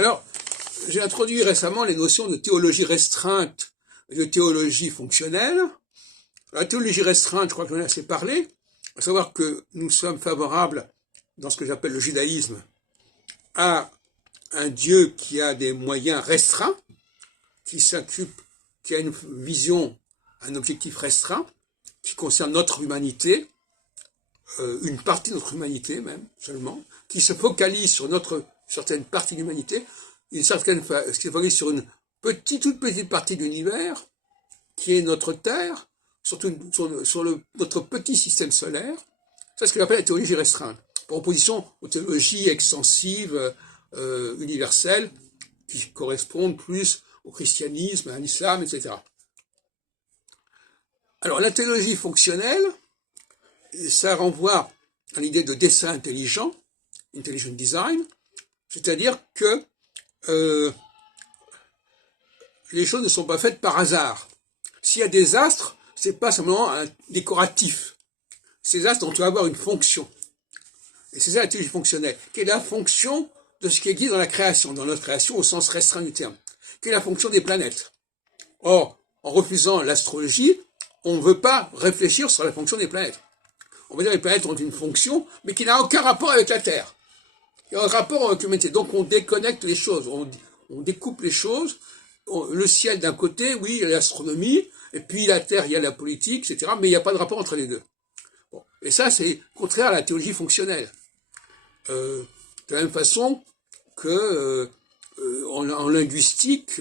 Alors, j'ai introduit récemment les notions de théologie restreinte et de théologie fonctionnelle. La théologie restreinte, je crois que j'en ai assez parlé, à savoir que nous sommes favorables, dans ce que j'appelle le judaïsme, à un Dieu qui a des moyens restreints, qui s'occupe, qui a une vision, un objectif restreint, qui concerne notre humanité, une partie de notre humanité même, seulement, qui se focalise sur notre certaine partie de l'humanité, qui se focalise sur une toute petite partie de l'univers, qui est notre Terre, surtout sur notre petit système solaire. C'est ce que j'appelle la théologie restreinte, par opposition aux théologies extensives, universelles, qui correspondent plus au christianisme, à l'islam, etc. Alors, la théologie fonctionnelle, ça renvoie à l'idée de dessin intelligent, intelligent design, c'est-à-dire que les choses ne sont pas faites par hasard. S'il y a des astres, c'est pas simplement un décoratif. Ces astres doivent avoir une fonction. Et c'est ça la théologie fonctionnelle, qui est la fonction de ce qui existe dans la création, dans notre création au sens restreint du terme, qui est la fonction des planètes. Or, en refusant l'astrologie, on ne veut pas réfléchir sur la fonction des planètes. On veut dire que les planètes ont une fonction, mais qui n'a aucun rapport avec la Terre. Il y a un rapport avec l'humanité. Donc on déconnecte les choses, on découpe les choses. Le ciel d'un côté, oui, il y a l'astronomie, et puis la Terre, il y a la politique, etc. Mais il n'y a pas de rapport entre les deux. Bon. Et ça, c'est contraire à la théologie fonctionnelle. De la même façon que en linguistique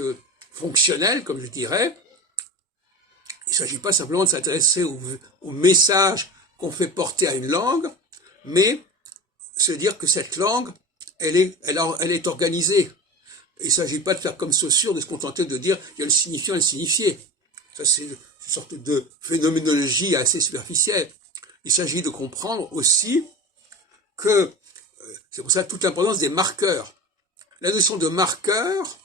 fonctionnelle, comme je dirais, il ne s'agit pas simplement de s'intéresser au message qu'on fait porter à une langue, mais se dire que cette langue, elle est organisée. Il ne s'agit pas de faire comme Saussure, de se contenter de dire il y a le signifiant et le signifié. Ça, c'est une sorte de phénoménologie assez superficielle. Il s'agit de comprendre aussi que, c'est pour ça toute l'importance des marqueurs. La notion de marqueur,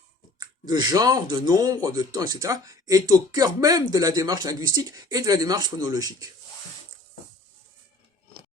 de genre, de nombre, de temps, etc., est au cœur même de la démarche linguistique et de la démarche phonologique.